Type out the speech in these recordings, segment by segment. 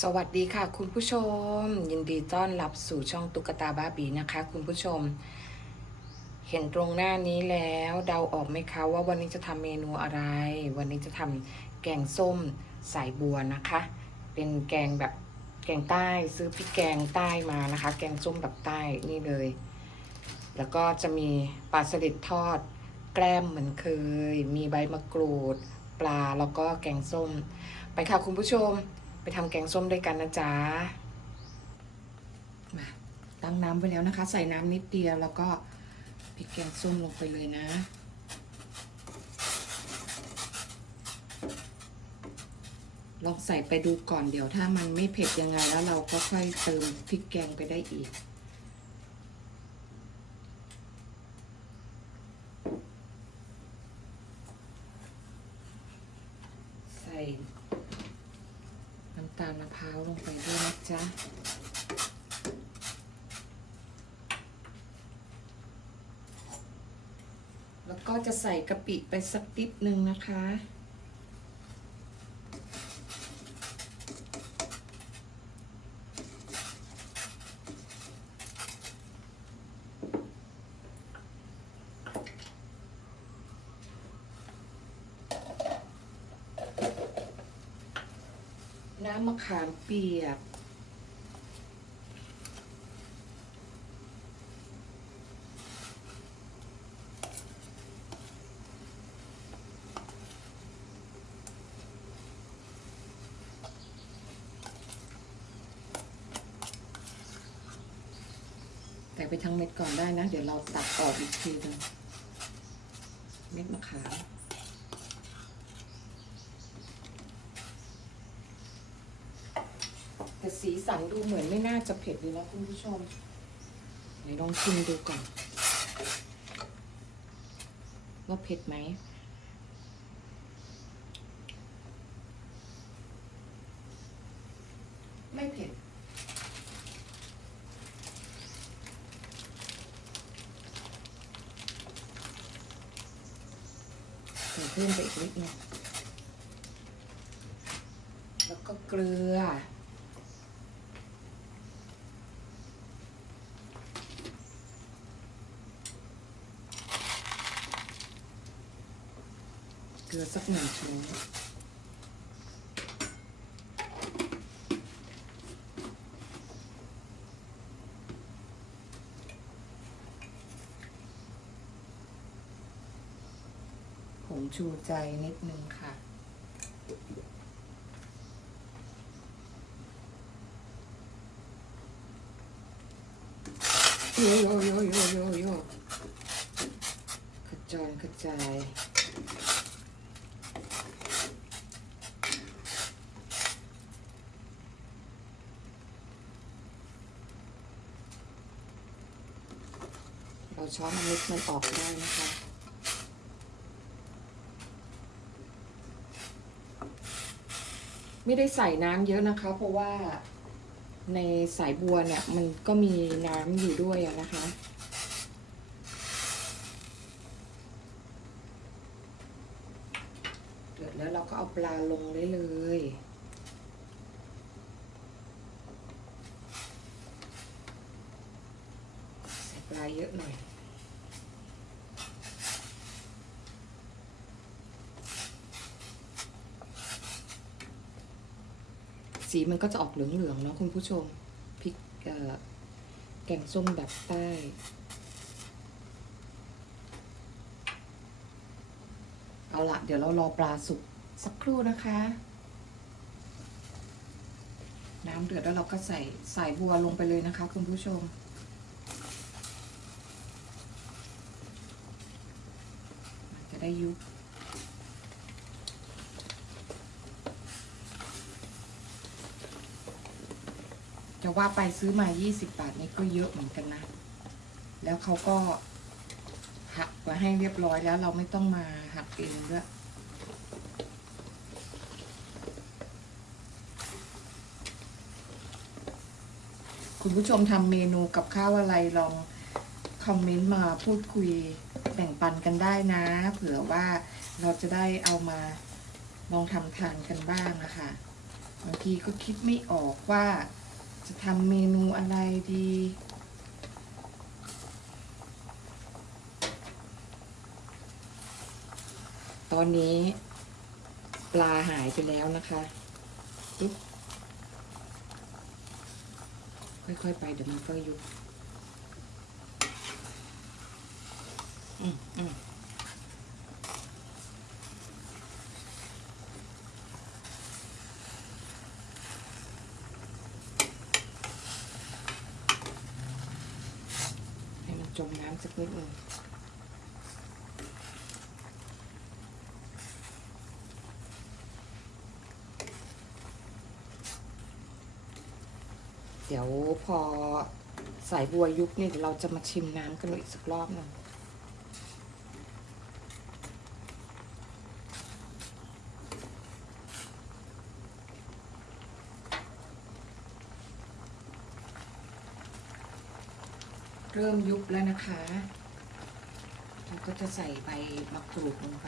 สวัสดีค่ะ คุณผู้ชม ยินดีต้อนรับสู่ช่องตุ๊กตาบ้าบีนะคะ คุณผู้ชม เห็นตรงหน้านี้แล้วเดาออกไหมคะว่าวันนี้จะทำเมนูอะไร วันนี้จะทำแกงส้มสายบัวนะคะ เป็นแกงแบบแกงใต้ซื้อพริกแกงใต้มานะคะ แกงส้มแบบใต้นี่เลย แล้วก็จะมีปลาสลิดทอด แกล้มเหมือนเคย มีใบมะกรูด ปลาแล้วก็แกงส้ม ไปค่ะคุณผู้ชม ไปทำแกงส้มด้วยกันนะจ๊ะมาตั้งน้ำไว้แล้วนะคะ ใส่น้ำนิดเดียวแล้วก็พริกแกงส้มลงไปเลยนะลองใส่ไปดูก่อนเดี๋ยวถ้ามันไม่เผ็ดยังไงแล้วเราก็ค่อยเติมพริกแกงไปได้อีก ใส่าลมะพร้าวลงไปด้วยนะจ๊ะแล้วก็จะใส่กะปิไปสักนิดนึงนะคะ มะขามเปียก แต่ไปทั้งเม็ดก่อนได้นะ เดี๋ยวเราตัดออกอีกทีหนึงเม็ดมะขาม แต่ สีสันดูเหมือนไม่น่าจะเผ็ดเลยนะคุณผู้ชมไหนลองชิมดูก่อนว่าเผ็ดไหมไม่เผ็ดใส่เพิ่มไปอีกนิดนึงแล้วก็เกลือ ลือสักหนึ่งช้อนผงชูใจนิดนึงค่ะโยโยโยโยโยโยกระจายกระจาย เราช้อนเม็ดมันออกได้นะคะไม่ได้ใส่น้ำเยอะนะคะ เพราะว่าในสายบัวเนี่ย มันก็มีน้ำอยู่ด้วยนะคะ เดือด แล้วเราก็เอาปลาลงได้เลย ใส่ปลาเยอะหน่อยสีมันก็จะออกเหลืองๆเนาะคุณผู้ชมพริกแกงส้มแบบใต้ เอาละเดี๋ยวเรารอปลาสุก สักครู่นะคะ น้ำเดือดแล้วเราก็ใส่สายบัวลงไปเลยนะคะ คุณผู้ชม มันจะได้ยุบจะว่าไปซื้อมา 20 บาทนี่ก็เยอะเหมือนกันนะ แล้วเขาก็หักไว้ให้เรียบร้อยแล้วเราไม่ต้องมาหักเองด้วย คุณผู้ชมทำเมนูกับข้าวอะไรลองคอมเมนต์มาพูดคุยแบ่งปันกันได้นะ เผื่อว่าเราจะได้เอามาลองทำทานกันบ้างนะคะบางทีก็คิดไม่ออกว่าจะทำเมนูอะไรดี ตอนนี้ปลาหายไปแล้วนะคะ ค่อยๆไปเดี๋ยวมันก็ยุบอืมอืมให้มันจมน้ำสักนิดหนึ่ง ดี๋ยวพอสายบัวยุบนี่เดี๋ยวเราจะมาชิมน้ำกันอีกสักรอบหนึ่งเริ่มยุบแล้วนะคะ เราก็จะใส่ใบมะกรูดลงไป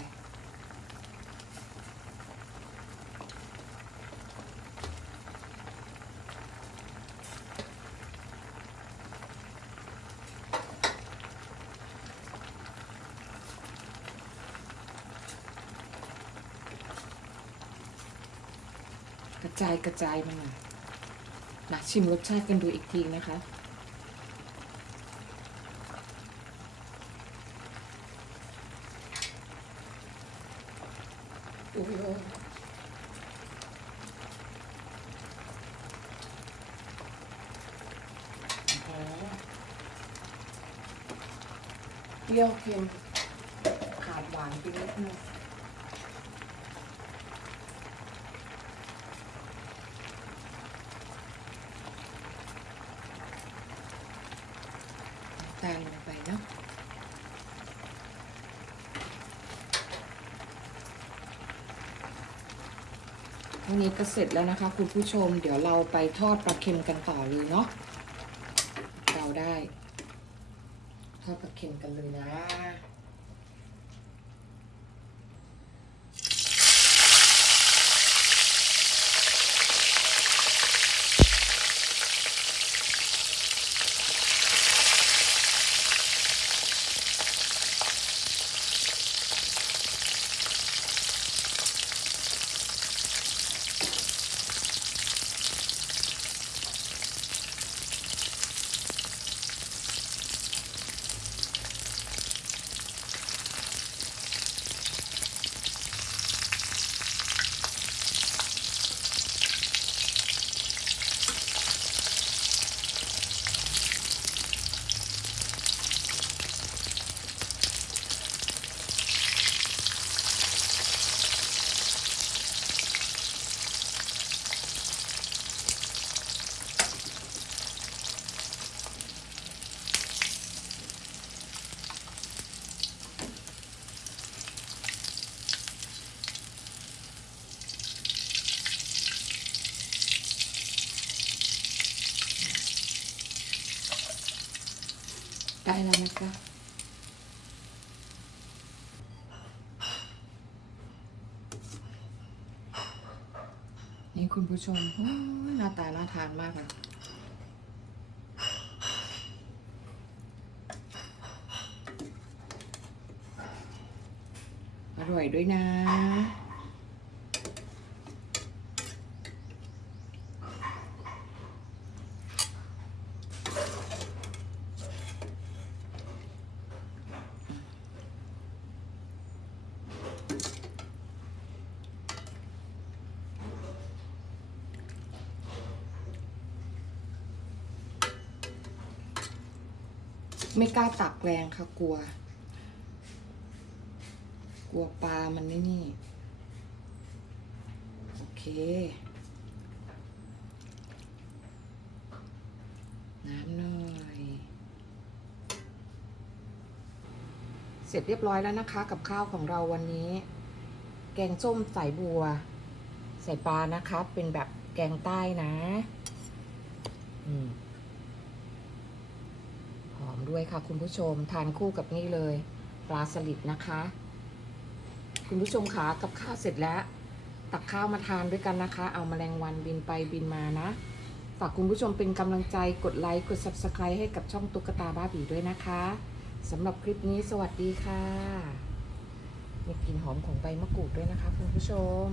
กระจายกระจายมาหน่อยนะชิมรสชาติกันดูอีกทีนะคะ โอ้ยโหเปรี้ยวเค็มขาดหวานไปนิดนึง ตาลลงไปเนาะวันนี้ก็เสร็จแล้วนะคะคุณผู้ชม เดี๋ยวเราไปทอดปลาเค็มกันต่อเลยเนาะเราได้ ทอดปลาเค็มกันเลยนะ นะคะนี่คุณผู้ชมโอ้ยหน้าตาน่าทานมากเลยอร่อยด้วยนะ ไม่กล้าตักแรงค่ะกลัว กลัวปลามันนี่นี่ โอเค น้ำหน่อย เสร็จเรียบร้อยแล้วนะคะ กับข้าวของเราวันนี้ แกงส้มสายบัว ใส่ปลานะคะ เป็นแบบแกงใต้นะ อืมหอม ด้วยค่ะ คุณผู้ชมทานคู่กับนี่เลย ปลาสลิดนะคะ คุณผู้ชมคะกับข้าวเสร็จแล้ว ตักข้าวมาทานด้วยกันนะคะ เอาแมลงวันบินไปบินมานะฝากคุณผู้ชมเป็นกำลังใจกดไลค์กด Subscribe ให้กับช่องตุ๊กตาบ้าบีด้วยนะคะสำหรับคลิปนี้สวัสดีค่ะมีกลิ่นหอมของใบมะกรูดด้วยนะคะ คุณผู้ชม